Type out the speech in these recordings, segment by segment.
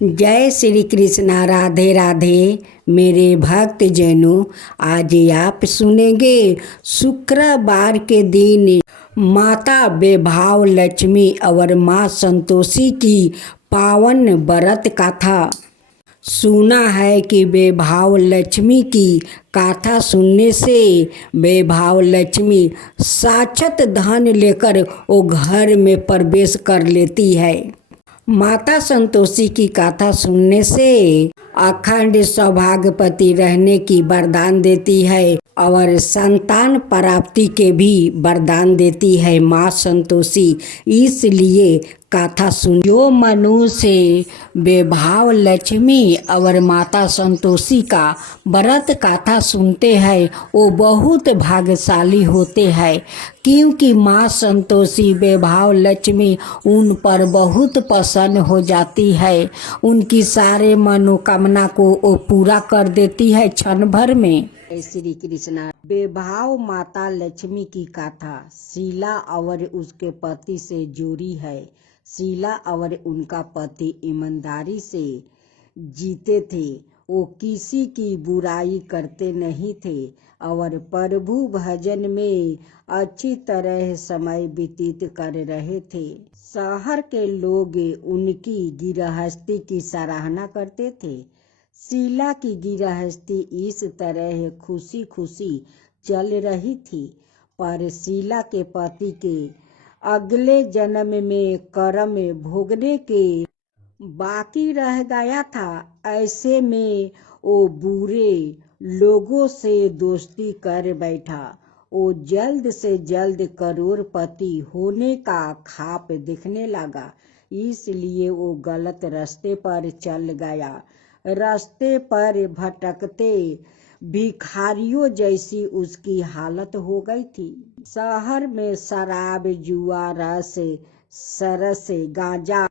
जय श्री कृष्णा। राधे राधे मेरे भक्त जनों, आज आप सुनेंगे शुक्रवार के दिन माता बेभाव लक्ष्मी और माँ संतोषी की पावन व्रत कथा। सुना है कि बेभाव लक्ष्मी की कथा सुनने से बेभाव लक्ष्मी साक्षात धन लेकर वो घर में प्रवेश कर लेती है। माता संतोषी की कथा सुनने से अखंड सौभाग्यवती रहने की वरदान देती है और संतान प्राप्ति के भी वरदान देती है माँ संतोषी। इसलिए कथा सुन। जो मनुष्य बेभाव लक्ष्मी और माता संतोषी का व्रत कथा सुनते हैं वो बहुत भाग्यशाली होते हैं, क्योंकि माँ संतोषी बेभाव लक्ष्मी उन पर बहुत प्रसन्न हो जाती है। उनकी सारे मनोकामना को वो पूरा कर देती है क्षण भर में। श्री कृष्णा। बेभाव माता लक्ष्मी की कथा शीला और उसके पति से जुड़ी है। शीला और उनका पति ईमानदारी से जीते थे। वो किसी की बुराई करते नहीं थे और प्रभु भजन में अच्छी तरह समय व्यतीत कर रहे थे। शहर के लोग उनकी गृहस्थी की सराहना करते थे। शीला की गृहस्थी इस तरह खुशी खुशी चल रही थी, पर शीला के पति के अगले जन्म में कर्म भोगने के बाकी रह गया था। ऐसे में वो बुरे लोगों से दोस्ती कर बैठा। वो जल्द से जल्द करोड़पति होने का ख्वाब देखने लगा, इसलिए वो गलत रास्ते पर चल गया। रास्ते पर भटकते भिखारियों जैसी उसकी हालत हो गई थी। शहर में शराब, जुआ, रस, सरस, गांजा,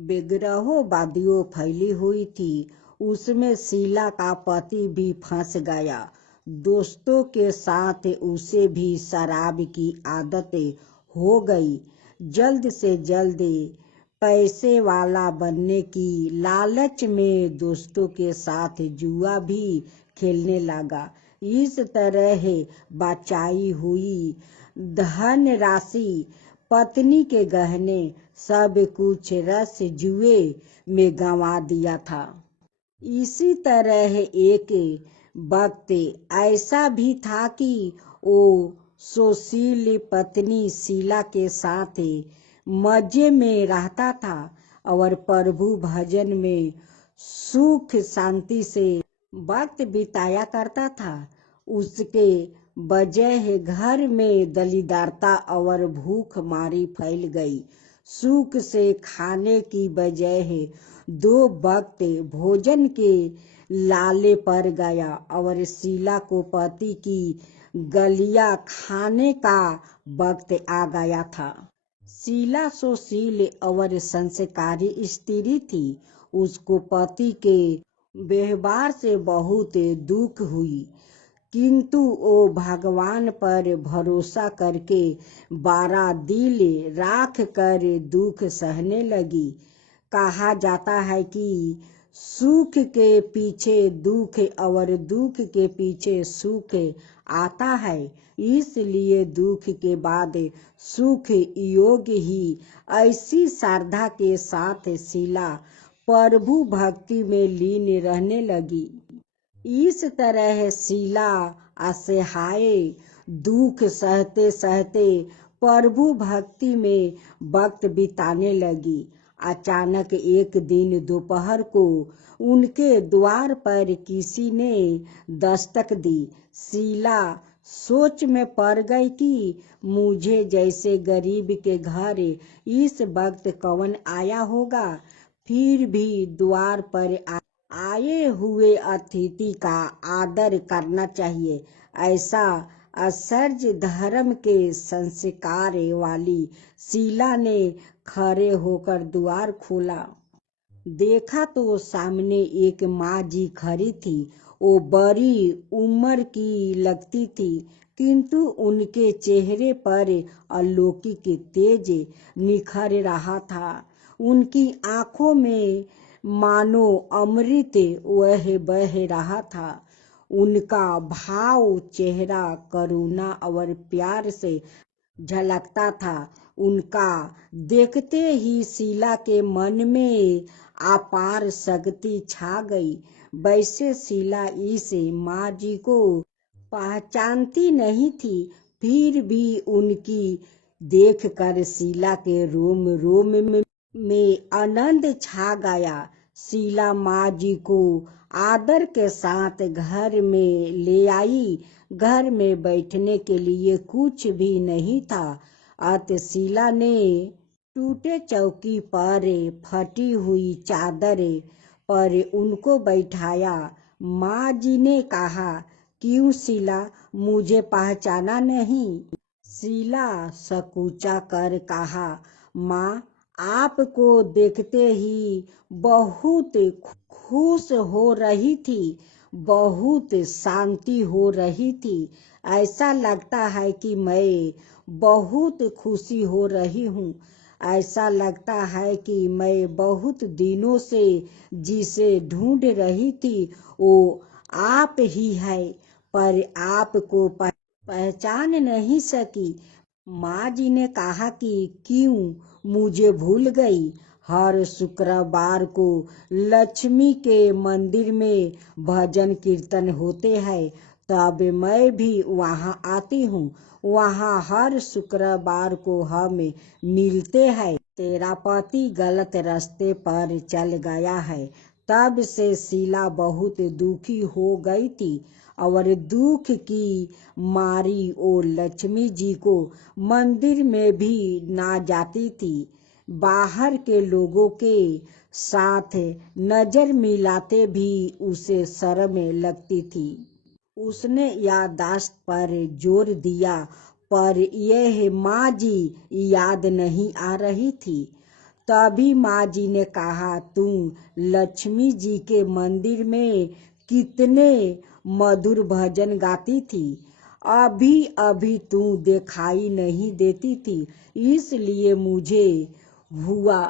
बेगरहोवादियों फैली हुई थी। उसमें शीला का पति भी फंस गया। दोस्तों के साथ उसे भी शराब की आदत हो गई। जल्द से जल्द पैसे वाला बनने की लालच में दोस्तों के साथ जुआ भी खेलने लगा। इस तरह बचाई हुई धन राशि, पत्नी के गहने, सब कुछ रस जुए में गंवा दिया था। इसी तरह एक वक्त ऐसा भी था कि वो सुशील पत्नी शीला के साथ मजे में रहता था और प्रभु भजन में सुख शांति से वक्त बिताया करता था। उसके बजाय घर में दलिद्रता और भूख मारी फैल गई। सुख से खाने की बजाय 2 वक्त भोजन के लाले पड़ गया और शीला को पति की गलियां खाने का वक्त आ गया था। शीला सुशील और संस्कारी स्त्री थी। उसको पति के व्यवहार से बहुत दुख हुई, किंतु वो भगवान पर भरोसा करके 12 दिल राख कर दुख सहने लगी। कहा जाता है कि सुख के पीछे दुख और दुख के पीछे सुख आता है, इसलिए दुख के बाद सुख योग ही। ऐसी श्रद्धा के साथ शीला प्रभु भक्ति में लीन रहने लगी। इस तरह शीला असहाय दुख सहते सहते प्रभु भक्ति में वक्त बिताने लगी। अचानक एक दिन दोपहर को उनके द्वार पर किसी ने दस्तक दी। शीला सोच में पड़ गई कि मुझे जैसे गरीब के घर इस वक्त कौन आया होगा। फिर भी द्वार पर आए हुए अतिथि का आदर करना चाहिए, ऐसा आचार्य धर्म के संस्कार वाली शीला ने खड़े होकर द्वार खोला। देखा तो सामने एक माँ जी खड़ी थी। वो बड़ी उम्र की लगती थी, किंतु उनके चेहरे पर अलौकिक तेज निखर रहा था। उनकी आंखों में मानो अमृत वह बह रहा था। उनका भाव चेहरा करुणा और प्यार से झलकता था। उनका देखते ही शीला के मन में अपार शक्ति छा गई। वैसे शीला इस माँ जी को पहचानती नहीं थी, फिर भी उनकी देखकर शीला के रोम रोम में आनंद छा गया। शीला माँ जी को आदर के साथ घर में ले आई। घर में बैठने के लिए कुछ भी नहीं था, अतः शीला ने टूटे चौकी पर फटी हुई चादर पर उनको बैठाया। माँ जी ने कहा, क्यों शीला, मुझे पहचाना नहीं? शीला सकुचा कर कहा, माँ, आपको देखते ही बहुत खुश हो रही थी, बहुत शांति हो रही थी। ऐसा लगता है कि मैं बहुत खुशी हो रही हूँ। ऐसा लगता है कि मैं बहुत दिनों से जिसे ढूंढ रही थी वो आप ही है, पर आपको पहचान नहीं सकी। माँ जी ने कहा कि क्यों, मुझे भूल गई? हर शुक्रवार को लक्ष्मी के मंदिर में भजन कीर्तन होते हैं, तब मैं भी वहाँ आती हूँ। वहाँ हर शुक्रवार को हम मिलते हैं। तेरा पति गलत रास्ते पर चल गया है। तब से शीला बहुत दुखी हो गई थी और दुख की मारी वो लक्ष्मी जी को मंदिर में भी ना जाती थी। बाहर के लोगों के साथ नजर मिलाते भी उसे शर्म लगती थी। उसने याददाश्त पर जोर दिया, पर यह माँ जी याद नहीं आ रही थी। तभी माँ जी ने कहा, तुम लक्ष्मी जी के मंदिर में कितने मधुर भजन गाती थी, अभी अभी तू दिखाई नहीं देती थी, इसलिए मुझे हुआ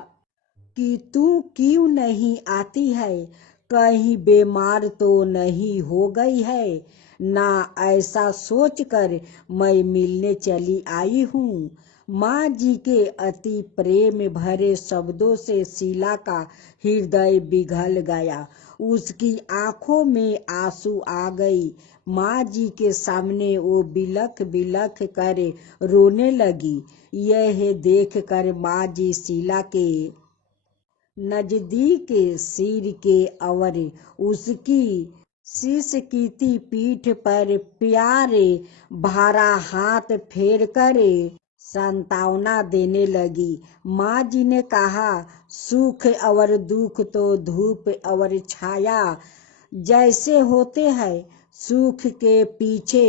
कि तू क्यों नहीं आती है, कहीं बीमार तो नहीं हो गई है ना, ऐसा सोचकर मैं मिलने चली आई हूँ। माँ जी के अति प्रेम भरे शब्दों से शीला का हृदय पिघल गया। उसकी आंखों में आंसू आ गई। माँ जी के सामने वो बिलख बिलख कर रोने लगी। यह देखकर माँ जी शीला के नजदीक सिर के और उसकी सिसकीती पीठ पर प्यारे भरा हाथ फेर कर सांत्वना देने लगी। माँ जी ने कहा, सुख और दुख तो धूप और छाया जैसे होते हैं। सुख के पीछे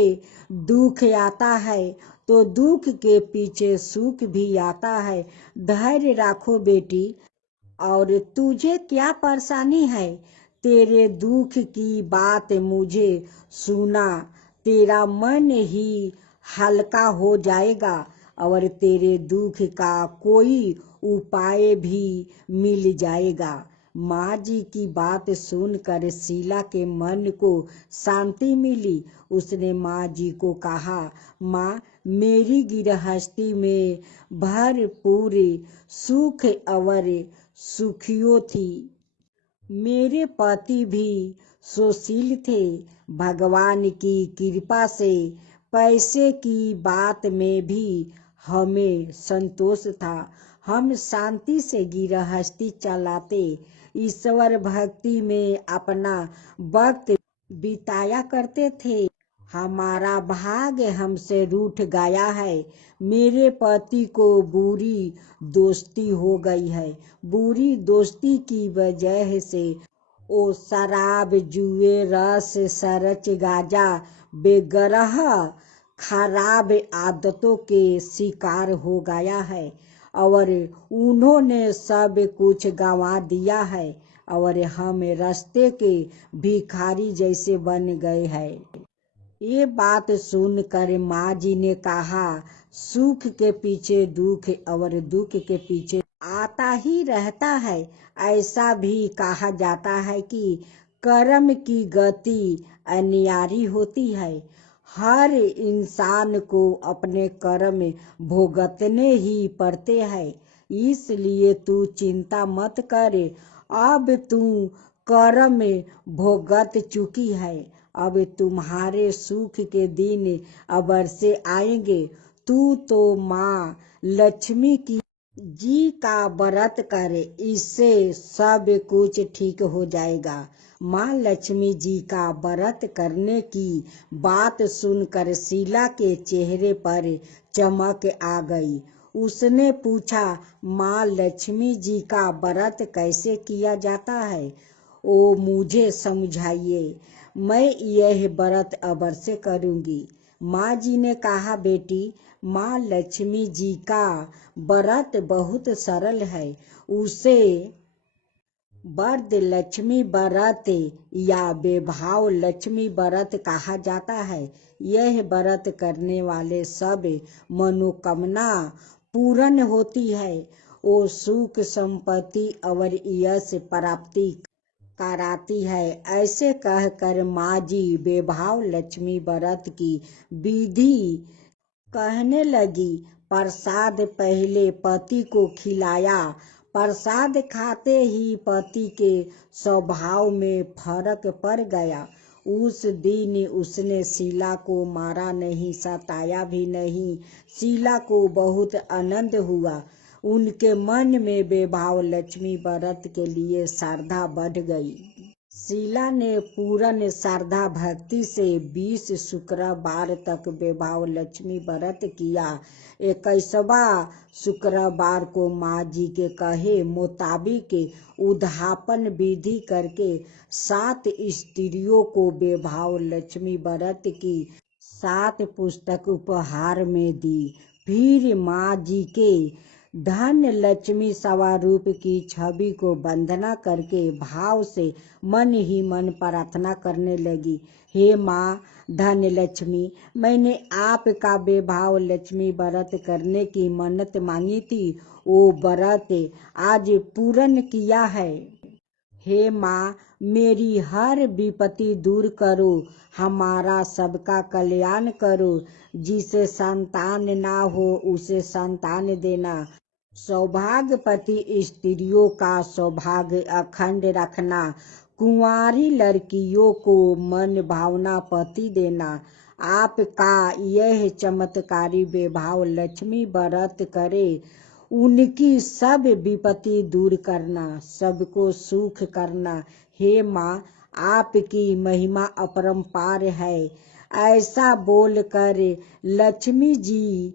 दुख आता है तो दुख के पीछे सुख भी आता है। धैर्य रखो बेटी। और तुझे क्या परेशानी है? तेरे दुख की बात मुझे सुना, तेरा मन ही हल्का हो जाएगा और तेरे दुख का कोई उपाय भी मिल जाएगा। माँ जी की बात सुनकर शीला के मन को शांति मिली। उसने माँ जी को कहा, माँ, मेरी गृहस्थी में भरपूर सुख और सुखियो थी। मेरे पति भी सुशील थे। भगवान की कृपा से पैसे की बात में भी हमें संतोष था। हम शांति से गृहस्थी चलाते, ईश्वर भक्ति में अपना वक्त बिताया करते थे। हमारा भाग्य हमसे रूठ गया है। मेरे पति को बुरी दोस्ती हो गई है। बुरी दोस्ती की वजह से वो शराब, जुए, रस, सरच, गांजा बेगरह खराब आदतों के शिकार हो गया है और उन्होंने सब कुछ गंवा दिया है और हम रास्ते के भिखारी जैसे बन गए हैं। ये बात सुनकर माँ जी ने कहा, सुख के पीछे दुख और दुख के पीछे आता ही रहता है। ऐसा भी कहा जाता है कि कर्म की गति अनिवार्य होती है। हर इंसान को अपने कर्म भुगतने ही पड़ते हैं। इसलिए तू चिंता मत कर। अब तू कर्म भुगत चुकी है। अब तुम्हारे सुख के दिन अवश्य आएंगे। तू तो माँ लक्ष्मी की जी का व्रत कर, इससे सब कुछ ठीक हो जाएगा। माँ लक्ष्मी जी का व्रत करने की बात सुनकर शीला के चेहरे पर चमक आ गई। उसने पूछा, माँ लक्ष्मी जी का व्रत कैसे किया जाता है? ओ मुझे समझाइए, मैं यह व्रत अवश्य करूंगी। माँ जी ने कहा, बेटी, माँ लक्ष्मी जी का व्रत बहुत सरल है। उसे वरद लक्ष्मी व्रत या वैभव लक्ष्मी व्रत कहा जाता है। यह व्रत करने वाले सब मनोकामना पूर्ण होती है। वो सुख संपत्ति और यश प्राप्ति कराती है। ऐसे कहकर माँ जी वैभव लक्ष्मी व्रत की विधि कहने लगी। प्रसाद पहले पति को खिलाया। प्रसाद खाते ही पति के स्वभाव में फर्क पड़ गया। उस दिन उसने शीला को मारा नहीं, सताया भी नहीं। शीला को बहुत आनंद हुआ। उनके मन में वैभव लक्ष्मी व्रत के लिए श्रद्धा बढ़ गई। शीला ने पूर्ण श्रद्धा भक्ति से 20 शुक्रवार तक वैभव लक्ष्मी व्रत किया। 21वां शुक्रवार को माँ जी के कहे मुताबिक उद्यापन विधि करके 7 स्त्रियों को वैभव लक्ष्मी व्रत की 7 पुस्तक उपहार में दी। फिर माँ जी के धन लक्ष्मी स्वरूप की छवि को वंदना करके भाव से मन ही मन प्रार्थना करने लगी, हे माँ धन लक्ष्मी, मैंने आपका वैभव लक्ष्मी व्रत करने की मन्नत मांगी थी। वो व्रत आज पूर्ण किया है। हे माँ, मेरी हर विपत्ति दूर करो, हमारा सबका कल्याण करो। जिसे संतान ना हो उसे संतान देना। सौभाग्यवती स्त्रियों का सौभाग्य अखंड रखना। कुंवारी लड़कियों को मन भावना पति देना। आपका यह चमत्कारी वैभव लक्ष्मी व्रत करे, उनकी सब विपत्ति दूर करना, सबको सुख करना। हे माँ, आपकी महिमा अपरंपार है। ऐसा बोलकर लक्ष्मी जी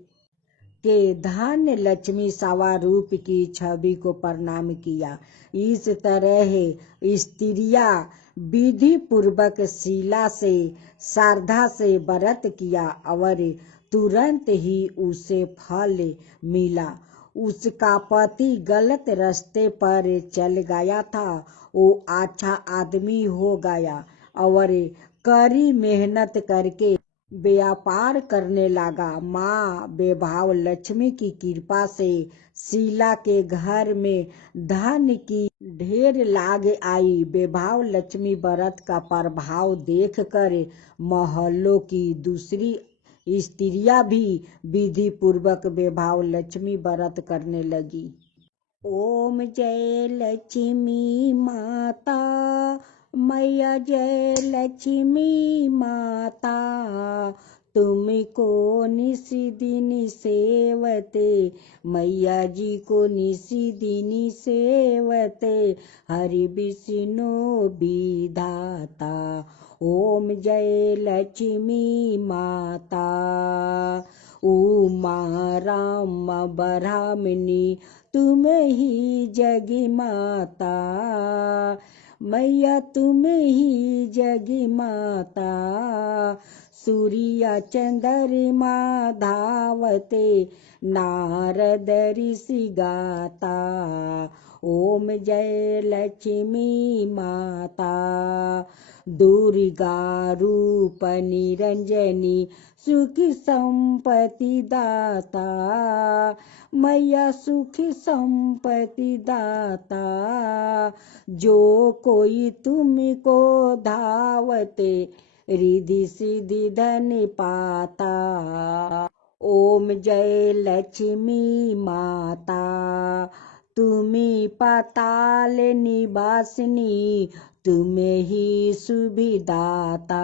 के धन लक्ष्मी स्वरूप की छवि को प्रणाम किया। इस तरह स्त्रियां विधि पूर्वक शीला से श्रद्धा से व्रत किया और तुरंत ही उसे फल मिला। उसका पति गलत रास्ते पर चल गया था, वो अच्छा आदमी हो गया और कड़ी मेहनत करके व्यापार करने लगा। माँ वैभव लक्ष्मी की कृपा से शीला के घर में धन की ढेर लाग आई। वैभव लक्ष्मी व्रत का प्रभाव देखकर मोहल्लों की दूसरी स्त्रियां भी विधि पूर्वक वैभव लक्ष्मी व्रत करने लगी। ओम जय लक्ष्मी माता, मैया जय लक्ष्मी माता, तुमको निसी दिन सेवते, मैया जी को निसी दिन सेवते, हरि विष्णु विधाता। ओम जय लक्ष्मी माता। उमा राम ब्राह्मणी तुम ही जगी माता, मैया तुम ही जगी माता। सूर्य चंद्रमा धावते नारद ऋषि गाता ओम जय लक्ष्मी माता दुर्गा रूप निरंजनी सुख संपत्ति दाता मैया सुख संपत्ति दाता जो कोई तुमको धावते रिद्धि सिद्धि धन पाता ओम जय लक्ष्मी माता तुम्ही पाताल निवासिनी तुम्हें ही सुविदाता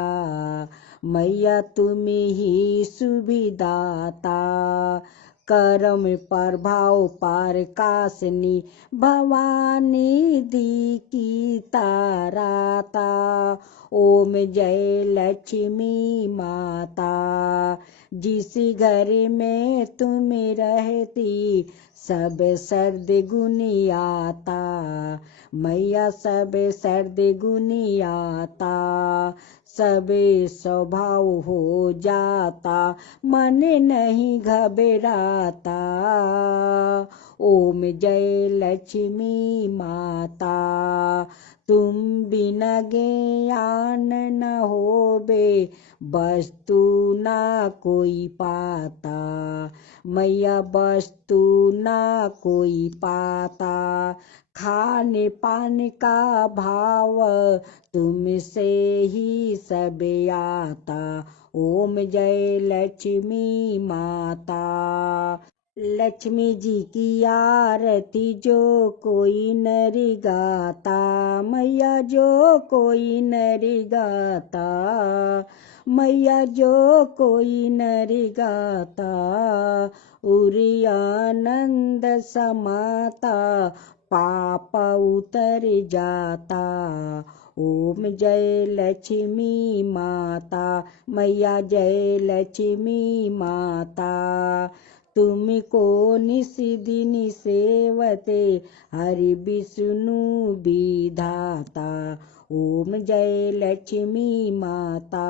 मैया तुम्हें ही सुविदाता करम प्रभाव प्रकाशनी भवानी दी की ताराता ओम जय लक्ष्मी माता जिस घर में तुम रहती सब सर्द गुनियाता मैया सब सर्द गुनियाता सब स्वभाव हो जाता मन नहीं घबराता ओम जय लक्ष्मी माता तुम बिना ज्ञान न होबे वस्तु ना कोई पाता मैया वस्तु ना कोई पाता खाने पाने का भाव तुमसे ही सब आता ओम जय लक्ष्मी माता लक्ष्मी जी की आरती जो कोई नर गाता मैया जो कोई नर गाता मैया जो कोई नर गाता उरी आनंद समाता पाप उतर जाता ओम जय लक्ष्मी माता मैया जय लक्ष्मी माता तुमको निस दिन सेवते हरि विष्णु विधाता ओम जय लक्ष्मी माता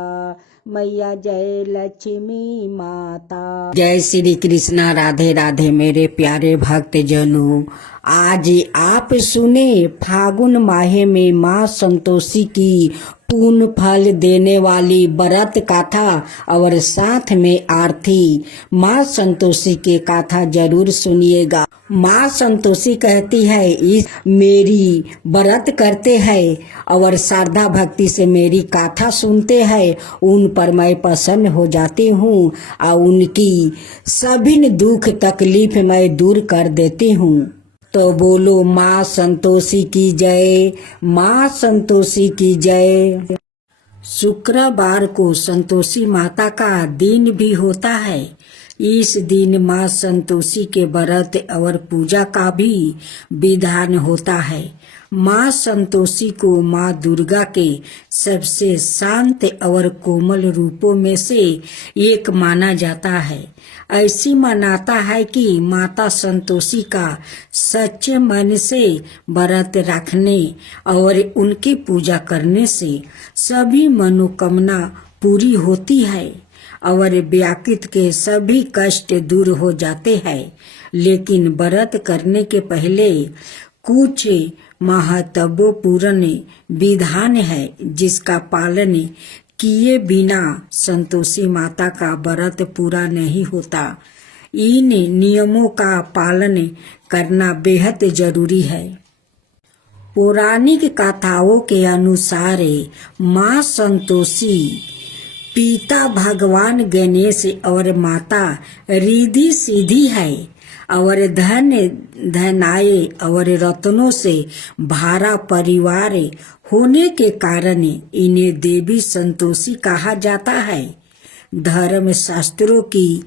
मैया जय लक्ष्मी माता। जय श्री कृष्णा राधे राधे मेरे प्यारे भक्त जनों, आज आप सुने फागुन माह में माँ संतोषी की पूर्ण फल देने वाली व्रत गाथा और साथ में आरती। माँ संतोषी के गाथा जरूर सुनिएगा। माँ संतोषी कहती है इस मेरी व्रत करते हैं और श्रद्धा भक्ति से मेरी गाथा सुनते हैं, उन पर मैं प्रसन्न हो जाती हूँ और उनकी सभी दुख तकलीफ मैं दूर कर देती हूँ। तो बोलो माँ संतोषी की जय, माँ संतोषी की जय। शुक्रवार को संतोषी माता का दिन भी होता है। इस दिन माँ संतोषी के व्रत और पूजा का भी विधान होता है। माँ संतोषी को माँ दुर्गा के सबसे शांत और कोमल रूपों में से एक माना जाता है। ऐसी मान्यता है कि माता संतोषी का सच्चे मन से व्रत रखने और उनकी पूजा करने से सभी मनोकामना पूरी होती है और व्याकृत के सभी कष्ट दूर हो जाते हैं। लेकिन व्रत करने के पहले कुछ महत्वपूर्ण विधान है जिसका पालन किए बिना संतोषी माता का व्रत पूरा नहीं होता। इन नियमों का पालन करना बेहद जरूरी है। पौराणिक कथाओं के अनुसार माँ संतोषी पिता भगवान गणेश और माता रिद्धि सिद्धि है और धन धनाए और रत्नों से भरा परिवार होने के कारण इन्हें देवी संतोषी कहा जाता है। धर्म शास्त्रों की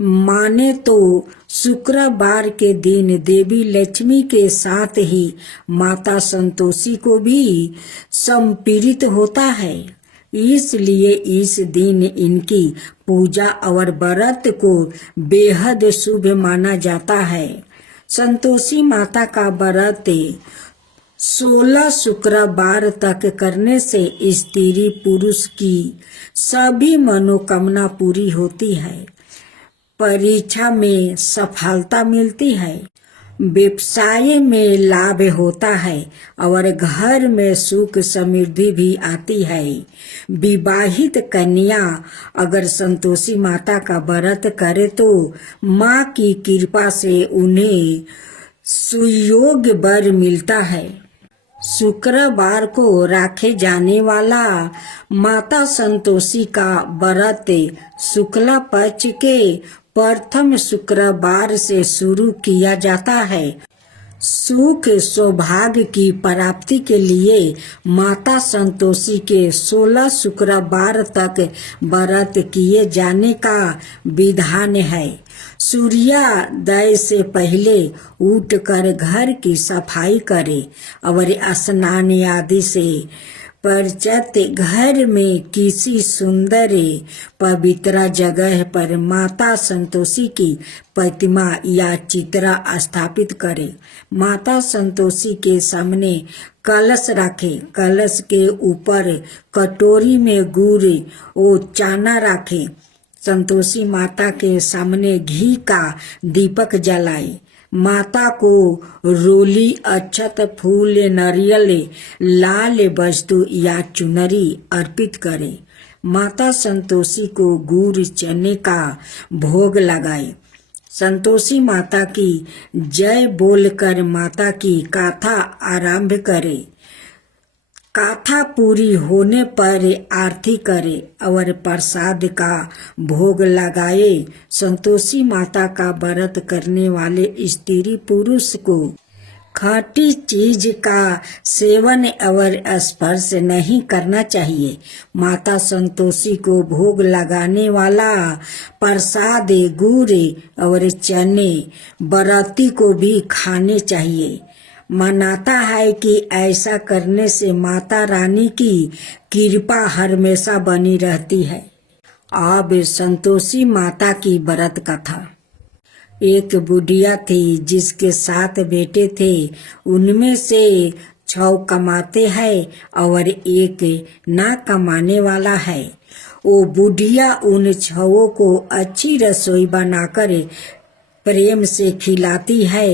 माने तो शुक्रवार के दिन देवी लक्ष्मी के साथ ही माता संतोषी को भी संप्रीत होता है, इसलिए इस दिन इनकी पूजा और व्रत को बेहद शुभ माना जाता है। संतोषी माता का व्रत 16 शुक्रवार तक करने से स्त्री पुरुष की सभी मनोकामना पूरी होती है, परीक्षा में सफलता मिलती है, व्यवसाय में लाभ होता है और घर में सुख समृद्धि भी आती है। विवाहित कन्या अगर संतोषी माता का व्रत करे तो माँ की कृपा से उन्हें सुयोग्य वर मिलता है। शुक्रवार को रखे जाने वाला माता संतोषी का व्रत शुक्ला पक्ष के प्रथम शुक्रवार से शुरू किया जाता है। सुख सौभाग्य की प्राप्ति के लिए माता संतोषी के 16 शुक्रवार तक व्रत किए जाने का विधान है। सूर्योदय से पहले उठकर घर की सफाई करें और स्नान आदि से पश्चात घर में किसी सुंदर पवित्र जगह पर माता संतोषी की प्रतिमा या चित्र स्थापित करें। माता संतोषी के सामने कलश रखें। कलश के ऊपर कटोरी में गुड़ और चना रखें। संतोषी माता के सामने घी का दीपक जलाएं। माता को रोली, अक्षत, फूल, नारियल, लाल वस्तु या चुनरी अर्पित करें। माता संतोषी को गुड़ चने का भोग लगाए। संतोषी माता की जय बोलकर माता की गाथा आरंभ करें। गाथा पूरी होने पर आरती करे और प्रसाद का भोग लगाए। संतोषी माता का व्रत करने वाले स्त्री पुरुष को खट्टी चीज का सेवन और स्पर्श नहीं करना चाहिए। माता संतोषी को भोग लगाने वाला प्रसाद गुड़ और चने व्रती को भी खाने चाहिए। मानता है कि ऐसा करने से माता रानी की कृपा हमेशा बनी रहती है। अब संतोषी माता की व्रत कथा। एक बुढ़िया थी जिसके 7 बेटे थे। उनमें से 6 कमाते हैं और एक ना कमाने वाला है। वो बुढ़िया उन 6 को अच्छी रसोई बनाकर प्रेम से खिलाती है,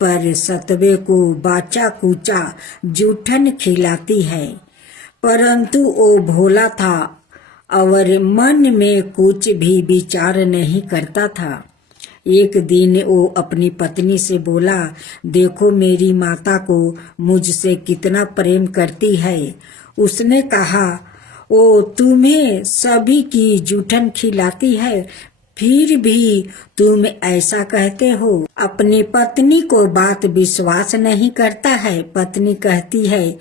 पर 7वें को बाचा कुचा जूठन खिलाती है। परंतु वो भोला था और मन में कुछ भी विचार नहीं करता था। एक दिन वो अपनी पत्नी से बोला, देखो मेरी माता को मुझसे कितना प्रेम करती है। उसने कहा, वो तुम्हें सभी की जूठन खिलाती है, फिर भी तुम ऐसा कहते हो। अपनी पत्नी को बात विश्वास नहीं करता है। पत्नी कहती है,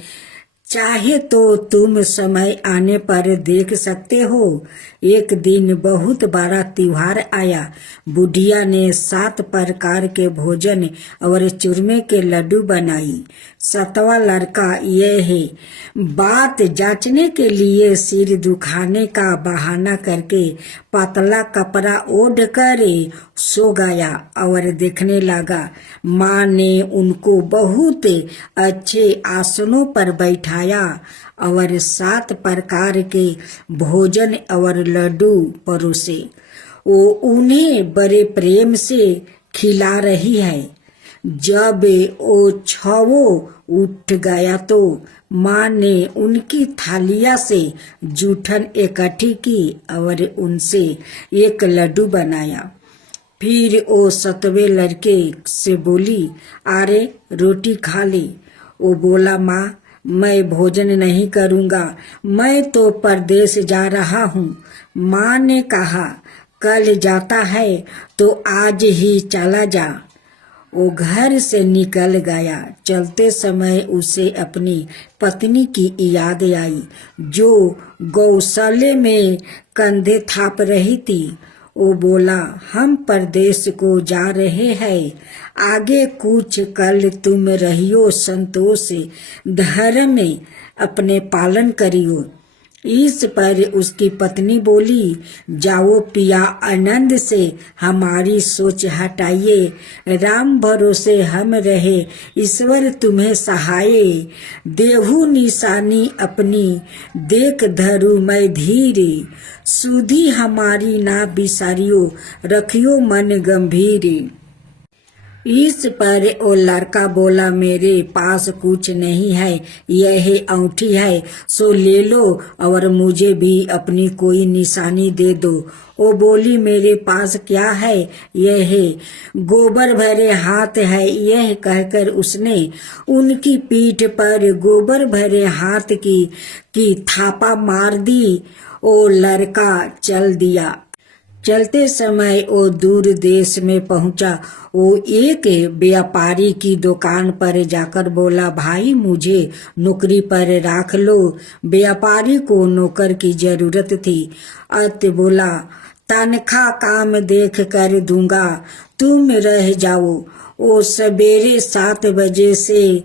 चाहे तो तुम समय आने पर देख सकते हो। एक दिन बहुत बड़ा त्योहार आया। बुढ़िया ने 7 प्रकार के भोजन और चूरमे के लड्डू बनाई। 7वां लड़का ये है, बात जांचने के लिए सिर दुखाने का बहाना करके पतला कपड़ा ओढ़ कर सो गया और देखने लगा। माँ ने उनको बहुत अच्छे आसनों पर बैठाया और 7 प्रकार के भोजन और लड्डू परोसे। वो उन्हें बड़े प्रेम से खिला रही है। जब वो 6 उठ गया तो माँ ने उनकी थालिया से जूठन इकट्ठी की और उनसे एक लड्डू बनाया। फिर वो 7वें लड़के से बोली, अरे रोटी खा ले। वो बोला, माँ मैं भोजन नहीं करूँगा, मैं तो परदेश जा रहा हूँ। माँ ने कहा, कल जाता है तो आज ही चला जा। वो घर से निकल गया। चलते समय उसे अपनी पत्नी की याद आई, जो गौशाले में कंधे थाप रही थी। वो बोला, हम परदेश को जा रहे हैं, आगे कुछ कल तुम रहियो संतोष धर्म में अपने पालन करियो। इस पर उसकी पत्नी बोली, जाओ पिया आनंद से हमारी सोच हटाइए, राम भरोसे हम रहे, ईश्वर तुम्हें सहाये। देहु निशानी अपनी देख धरू मैं धीरे, सुधी हमारी ना बिसारियो, रखियो मन गंभीर। इस पर वो लड़का बोला, मेरे पास कुछ नहीं है, यह अंगूठी है, सो ले लो और मुझे भी अपनी कोई निशानी दे दो। वो बोली, मेरे पास क्या है, यह गोबर भरे हाथ है। यह कहकर उसने उनकी पीठ पर गोबर भरे हाथ की थापा मार दी। वो लड़का चल दिया। चलते समय वो दूर देश में पहुंचा। वो एक व्यापारी की दुकान पर जाकर बोला, भाई मुझे नौकरी पर रख लो। व्यापारी को नौकर की जरूरत थी। अत बोला, तनख्वाह काम देख कर दूंगा, तुम रह जाओ। वो सवेरे 7 बजे से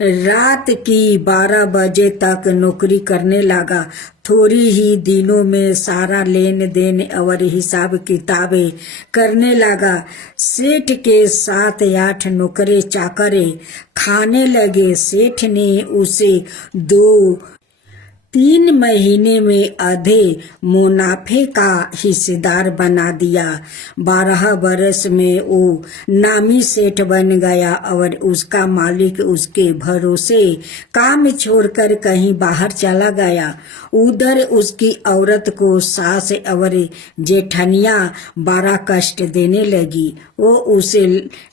रात की 12 बजे तक नौकरी करने लगा। थोड़ी ही दिनों में सारा लेन देन और हिसाब किताबें करने लगा। सेठ के 7-8 नौकरे चाकरे खाने लगे। सेठ ने उसे 2-3 महीने में आधे मुनाफे का हिस्सेदार बना दिया। 12 वर्ष में वो नामी सेठ बन गया और उसका मालिक उसके भरोसे काम छोड़कर कहीं बाहर चला गया। उधर उसकी औरत को सास और जेठनिया बड़ा कष्ट देने लगी। वो उसे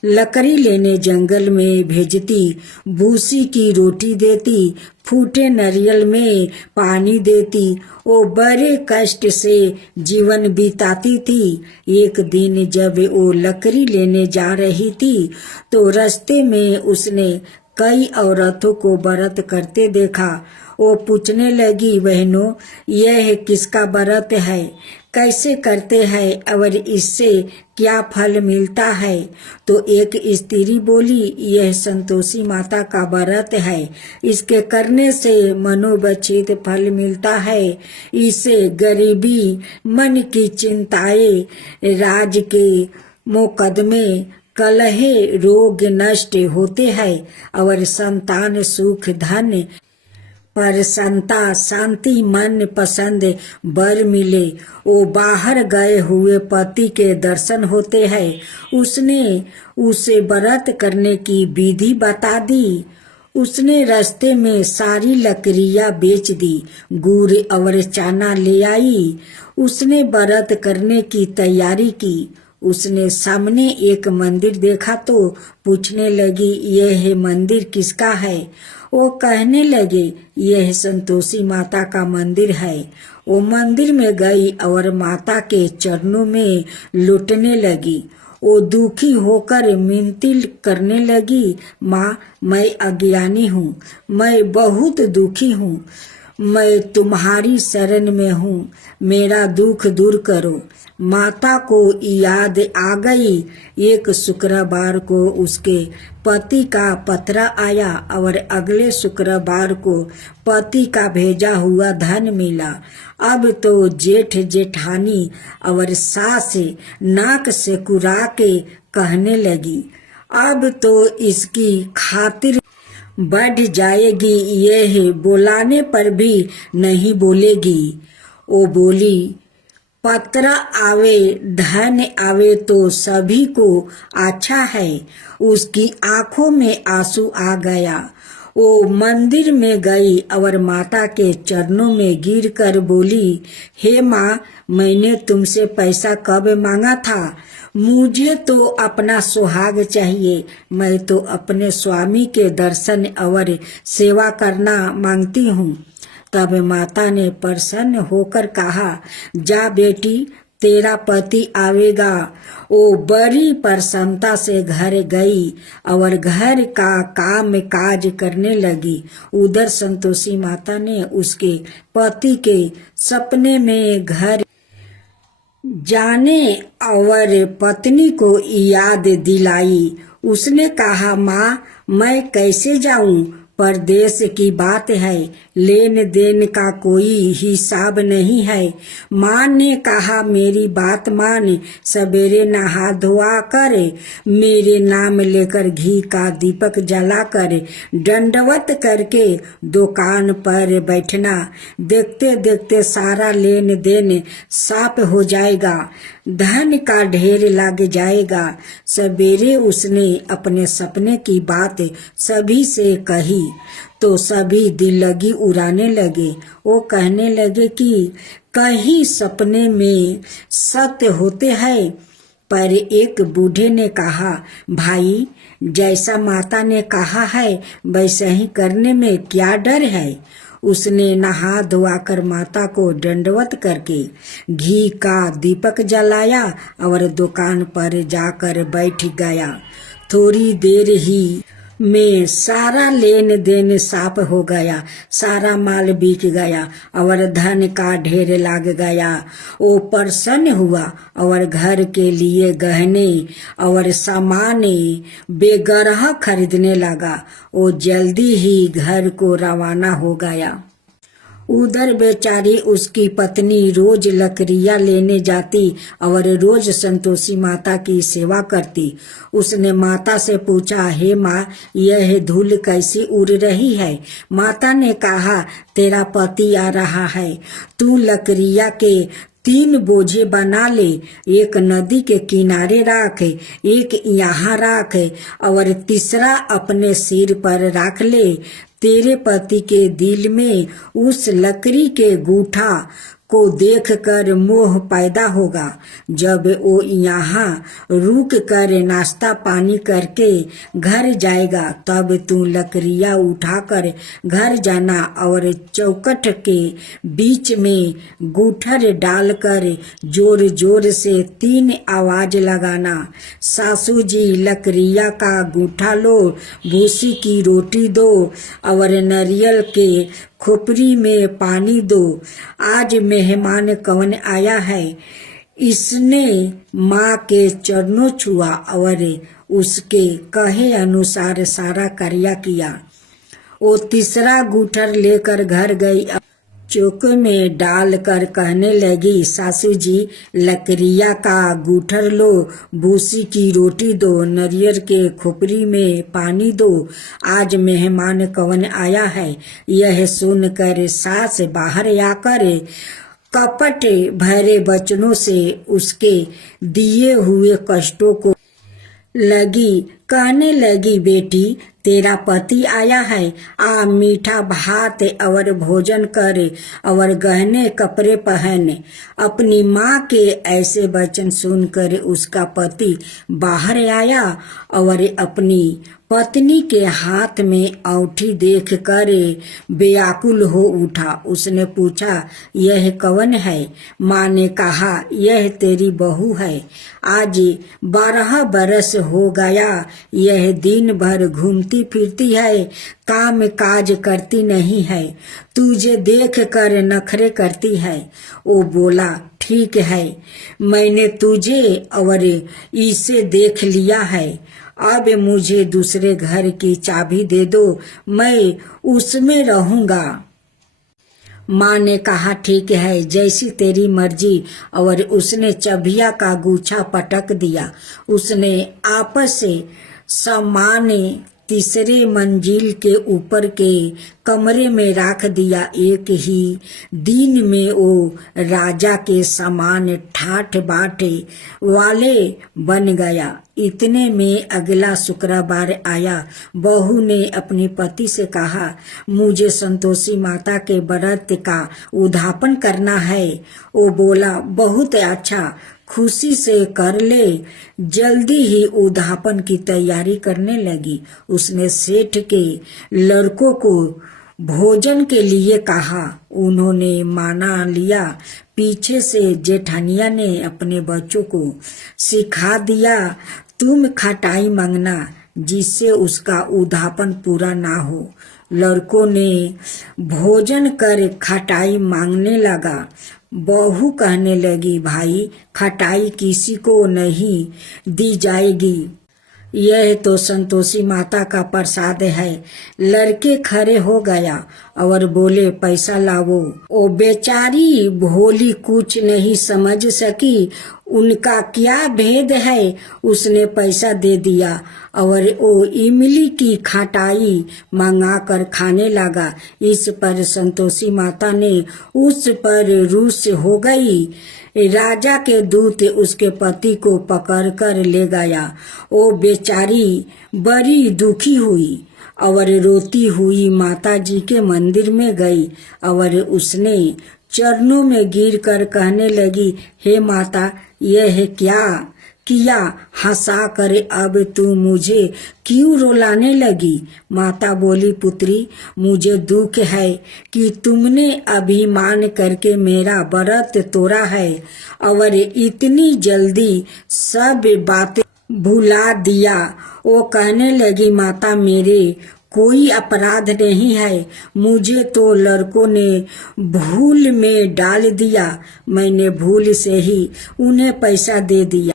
लकड़ी लेने जंगल में भेजती, भूसी की रोटी देती, फूटे नारियल में पानी देती। वो बड़े कष्ट से जीवन बिताती थी। एक दिन जब वो लकड़ी लेने जा रही थी तो रास्ते में उसने कई औरतों को व्रत करते देखा। वो पूछने लगी, बहनों यह किसका व्रत है, कैसे करते हैं और इससे क्या फल मिलता है? तो एक स्त्री बोली, यह संतोषी माता का व्रत है, इसके करने से मनोवांछित फल मिलता है। इससे गरीबी, मन की चिंताएं, राज के मुकदमे, कलहे, रोग नष्ट होते हैं और संतान, सुख, धन, प्रसन्नता, शांति, मन पसंद वर मिले। वो बाहर गए हुए पति के दर्शन होते हैं। उसने उसे व्रत करने की विधि बता दी। उसने रास्ते में सारी लकड़ियां बेच दी, गुड़ और चना ले आई। उसने व्रत करने की तैयारी की। उसने सामने एक मंदिर देखा तो पूछने लगी, यह मंदिर किसका है? वो कहने लगे, यह संतोषी माता का मंदिर है। वो मंदिर में गई और माता के चरणों में लुटने लगी। वो दुखी होकर मिनती करने लगी, माँ मैं अज्ञानी हूँ, मैं बहुत दुखी हूँ, मैं तुम्हारी शरण में हूँ, मेरा दुख दूर करो। माता को याद आ गई। एक शुक्रवार को उसके पति का पत्र आया और अगले शुक्रवार को पति का भेजा हुआ धन मिला। अब तो जेठ जेठानी और सास नाक से कुरा के कहने लगी, अब तो इसकी खातिर बढ़ जाएगी, यह बुलाने पर भी नहीं बोलेगी। वो बोली, पत्र आवे धन आवे तो सभी को अच्छा है। उसकी आंखों में आंसू आ गया। वो मंदिर में गई और माता के चरणों में गिरकर बोली, हे माँ, मैंने तुमसे पैसा कब मांगा था? मुझे तो अपना सुहाग चाहिए। मैं तो अपने स्वामी के दर्शन और सेवा करना मांगती हूँ। तब माता ने प्रसन्न होकर कहा, जा बेटी, तेरा पति आवेगा। वो बड़ी प्रसन्नता से घर गई और घर का काम काज करने लगी। उधर संतोषी माता ने उसके पति के सपने में घर जाने और पत्नी को याद दिलाई। उसने कहा, माँ मैं कैसे जाऊं? परदेश की बात है, लेन देन का कोई हिसाब नहीं है। माँ ने कहा मेरी बात मान, सवेरे नहा धोआ कर मेरे नाम लेकर घी का दीपक जला कर दंडवत करके दुकान पर बैठना। देखते देखते सारा लेन देन साफ हो जाएगा, धन का ढेर लग जाएगा। सवेरे उसने अपने सपने की बात सभी से कही तो सभी दिल लगी उड़ाने लगे। वो कहने लगे कि कहीं सपने में सत्य होते हैं। पर एक बूढ़े ने कहा, भाई जैसा माता ने कहा है वैसा ही करने में क्या डर है। उसने नहा धोआकर माता को दंडवत करके घी का दीपक जलाया और दुकान पर जाकर बैठ गया। थोड़ी देर ही में सारा लेन देन साफ हो गया, सारा माल बिक गया और धन का ढेर लग गया। वो प्रसन्न हुआ और घर के लिए गहने और सामान बेगरह खरीदने लगा। वो जल्दी ही घर को रवाना हो गया। उधर बेचारी उसकी पत्नी रोज लकड़ियाँ लेने जाती और रोज संतोषी माता की सेवा करती। उसने माता से पूछा, हे माँ, यह धूल कैसी उड़ रही है। माता ने कहा, तेरा पति आ रहा है, तू लकड़ियाँ के 3 बोझे बना ले, एक नदी के किनारे रख, एक यहाँ रख और तीसरा अपने सिर पर रख ले। तेरे पति के दिल में उस लकड़ी के गूठा को देखकर मोह पैदा होगा। जब वो यहाँ रुक कर नाश्ता पानी करके घर जाएगा तब तू लकड़ियाँ उठाकर घर जाना और चौखट के बीच में गूठर डालकर जोर जोर से 3 आवाज लगाना। सासू जी लकड़ियाँ का गूठा लो, भूसी की रोटी दो और नारियल के खोपड़ी में पानी दो। आज मेहमान कौन आया है। इसने माँ के चरणों छुआ और उसके कहे अनुसार सारा कार्य किया। वो तीसरा गूठर लेकर घर गई, चौके में डालकर कहने लगी, सासू जी लकड़ियाँ का गूठर लो, भूसी की रोटी दो, नारियल के खोपड़ी में पानी दो। आज मेहमान कौन आया है। यह सुनकर सास बाहर आकर कपट भरे वचनों से उसके दिए हुए कष्टों को लगी कहने लगी, बेटी तेरा पति आया है, आ मीठा भात और भोजन कर और गहने कपड़े पहन। अपनी माँ के ऐसे वचन सुनकर उसका पति बाहर आया और अपनी पत्नी के हाथ में औंठी देख कर व्याकुल हो उठा। उसने पूछा, यह कौन है। माँ ने कहा, यह तेरी बहू है, आज 12 बरस हो गया, यह दिन भर घूमती फिरती है, काम काज करती नहीं है, तुझे देख कर नखरे करती है। वो बोला, ठीक है, मैंने तुझे और इसे देख लिया है, अब मुझे दूसरे घर की चाबी दे दो, मैं उसमें रहूंगा। माँ ने कहा, ठीक है, जैसी तेरी मर्जी। और उसने चाबिया का गुच्छा पटक दिया। उसने आपस से सामान तीसरे मंजिल के ऊपर के कमरे में रख दिया। एक ही दिन में वो राजा के समान ठाठ बाटे वाले बन गया। इतने में अगला शुक्रवार आया। बहू ने अपने पति से कहा, मुझे संतोषी माता के व्रत का उद्यापन करना है। वो बोला, बहुत अच्छा, खुशी से कर ले। जल्दी ही उद्यापन की तैयारी करने लगी। उसने सेठ के लड़कों को भोजन के लिए कहा, उन्होंने माना लिया। पीछे से जेठानिया ने अपने बच्चों को सिखा दिया, तुम खटाई मांगना जिससे उसका उद्यापन पूरा ना हो। लड़कों ने भोजन कर खटाई मांगने लगा। बहू कहने लगी, भाई खटाई किसी को नहीं दी जाएगी, यह तो संतोषी माता का प्रसाद है। लड़के खड़े हो गया और बोले, पैसा लाओ। ओ बेचारी भोली कुछ नहीं समझ सकी उनका क्या भेद है। उसने पैसा दे दिया और वो इमली की खटाई मंगा कर खाने लगा। इस पर संतोषी माता ने उस पर रूस हो गई। राजा के दूत उसके पति को पकड़कर ले गया। वो बेचारी बड़ी दुखी हुई और रोती हुई माता जी के मंदिर में गई और उसने चरणों में गिरकर कहने लगी, हे माता, यह क्या किया? हंसा कर अब तू मुझे क्यों रुलाने लगी? माता बोली, पुत्री, मुझे दुख है कि तुमने अभिमान करके मेरा व्रत तोड़ा है और इतनी जल्दी सब बातें भुला दिया। वो कहने लगी, माता, मेरे कोई अपराध नहीं है। मुझे तो लड़कों ने भूल में डाल दिया। मैंने भूल से ही उन्हें पैसा दे दिया।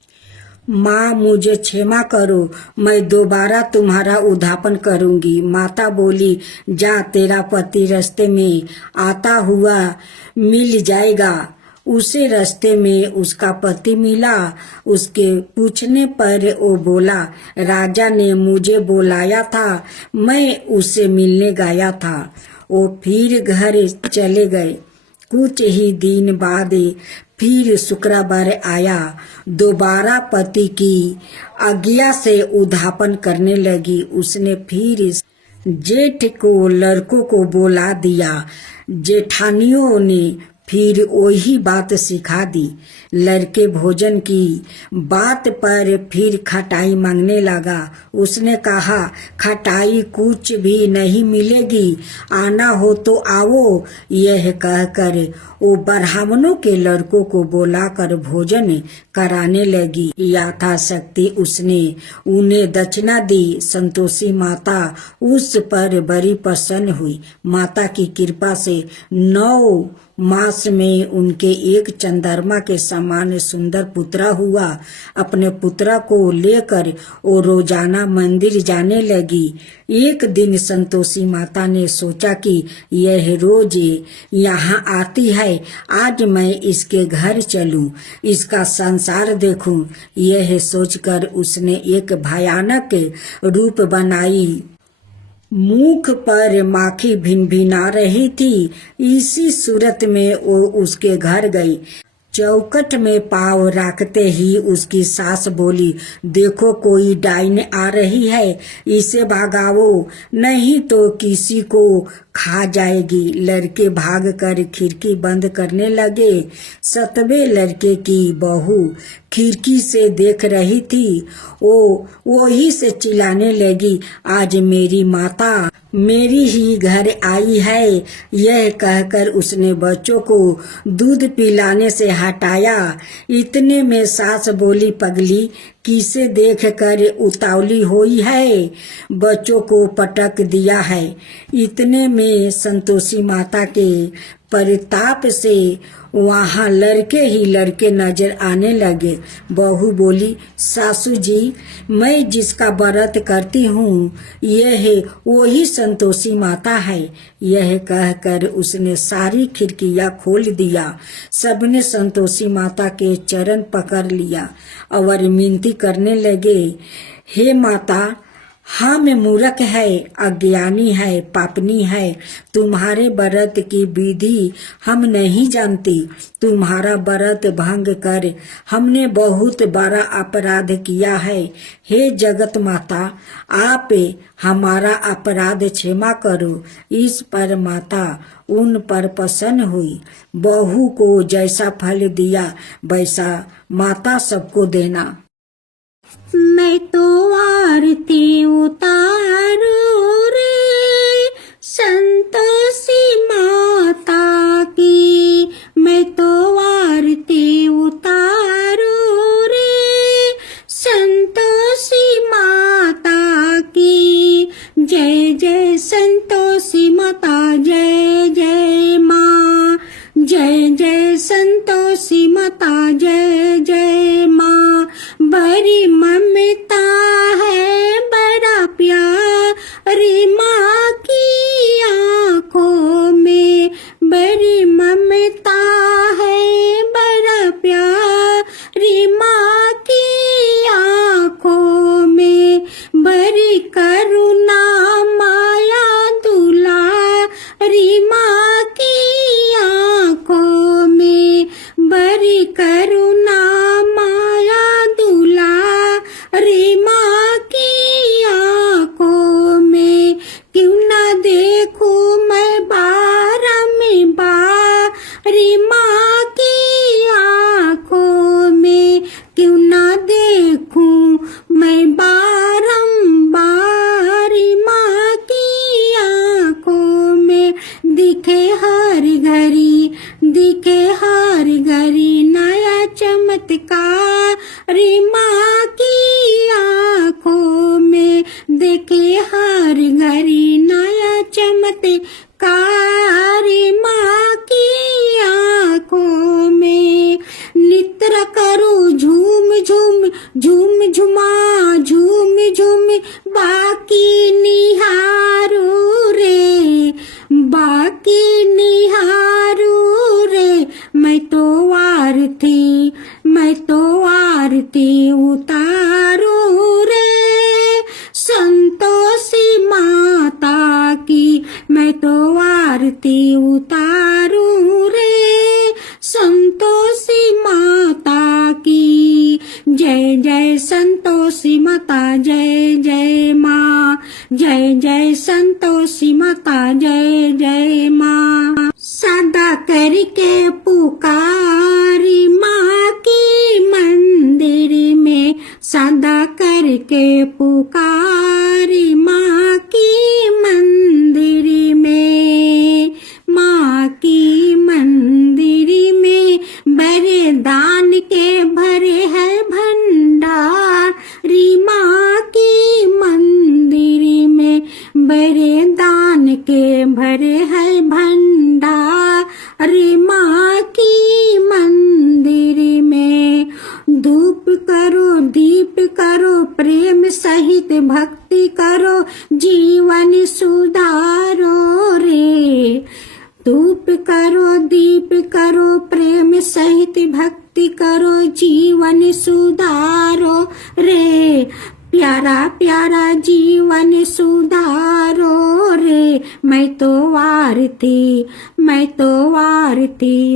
माँ, मुझे क्षमा करो, मैं दोबारा तुम्हारा उद्धापन करूंगी। माता बोली, जा, तेरा पति रास्ते में आता हुआ मिल जाएगा। उसे रास्ते में उसका पति मिला। उसके पूछने पर वो बोला, राजा ने मुझे बुलाया था, मैं उससे मिलने गया था। वो फिर घर चले गए। कुछ ही दिन बाद फिर शुक्रवार आया। दोबारा पति की आज्ञा से उद्धापन करने लगी। उसने फिर जेठ को लड़कों को बुला दिया। जेठानियों ने फिर वही बात सिखा दी। लड़के भोजन की बात पर फिर खटाई मांगने लगा। उसने कहा, खटाई कुछ भी नहीं मिलेगी, आना हो तो आओ। यह कहकर वो ब्राह्मणों के लड़कों को बुलाकर भोजन कराने लगी। यथाशक्ति उसने उन्हें दक्षिणा दी। संतोषी माता उस पर बड़ी प्रसन्न हुई। माता की कृपा से 9 मास में उनके एक चंद्रमा के समान सुंदर पुत्रा हुआ। अपने पुत्रा को लेकर वो रोजाना मंदिर जाने लगी। एक दिन संतोषी माता ने सोचा कि यह रोज यहाँ आती है, आज मैं इसके घर चलूं, इसका संसार देखूं। यह सोचकर उसने एक भयानक रूप बनाई। मुख पर माखी भिनभिना रही थी। इसी सूरत में वो उसके घर गई। चौखट में पाँव रखते ही उसकी सास बोली, देखो कोई डाइन आ रही है, इसे भगाओ, नहीं तो किसी को खा जाएगी। लड़के भागकर खिड़की बंद करने लगे। 7वें लड़के की बहू खिड़की से देख रही थी। वो ही से चिल्लाने लगी, आज मेरी माता मेरी ही घर आई है। यह कहकर उसने बच्चों को दूध पिलाने से हटाया। इतने में सास बोली, पगली, किसे देख कर उतावली हुई है? बच्चों को पटक दिया है। इतने में संतोषी माता के परिताप से वहाँ लड़के ही लड़के नजर आने लगे। बहू बोली, सासू जी, मैं जिसका व्रत करती हूँ यह वही संतोषी माता है। यह कहकर उसने सारी खिड़कियाँ खोल दिया। सबने संतोषी माता के चरण पकड़ लिया और मिनती करने लगे, हे माता, हम मूर्ख है, अज्ञानी है, पापनी है। तुम्हारे व्रत की विधि हम नहीं जानती। तुम्हारा व्रत भंग कर हमने बहुत बड़ा अपराध किया है। हे जगत माता, आप हमारा अपराध क्षमा करो। इस पर माता उन पर प्रसन्न हुई। बहू को जैसा फल दिया वैसा माता सबको देना। मैं तो आरती उतारू रे संतोषी माता की, मैं तो आरती उतारू रे संतोषी माता की। जय जय संतोषी माता, जय जय माँ, जय जय संतोषी माता, जय जय माँ। बड़ी ममता है बड़ी करुणा माया दुलारी माँ की आँखों में, बड़ी करुणा माया दुलारी माँ की आँखों में। क्यों ना देखूं मैं बारी माँ की आँखों में, क्यों ना देखूं मैं बारी माँ की आँखों में। दिखे हर घड़ी नया चमत्कार माँ की आँखों में, देखे हर घड़ी नया चमत्कार माँ की आँखों में। नित्र करो झूम झूम बाकी निहारो रे, बाकी निहारो रे। मैं तो आरती उतारो रे, संतोषी माता की। मैं तो आरती उतारू रे, संतोषी माता की। जय जय संतोषी माता, जय जय माँ। जय जय संतोषी माता, जय जय माँ। सदा करके पुकारी माँ की मंदिर में, सदा करके पुकारी माँ की मंदिर में, माँ की मंदिर में। वरदान के भरे है भंडार माँ की मंदिर में, वरदान के भरे है भंडार माँ की मंदिर में। धूप करो दीप करो प्रेम सहित भक्ति करो, जीवन सुधारो रे। धूप करो दीप करो प्रेम सहित भक्ति करो, जीवन सुधारो रे। प्यारा प्यारा जीवन सुधारो रे। मैं तो आरती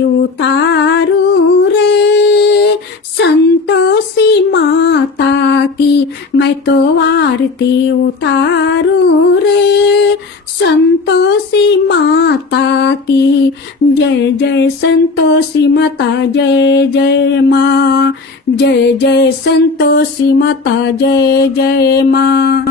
उतारू रे, संतोषी माता की। मैं तो आरती उतारू रे, संतोषी माता की। जय जय संतोषी माता, जय जय माँ। जय जय संतोषी माता, जय जय माँ।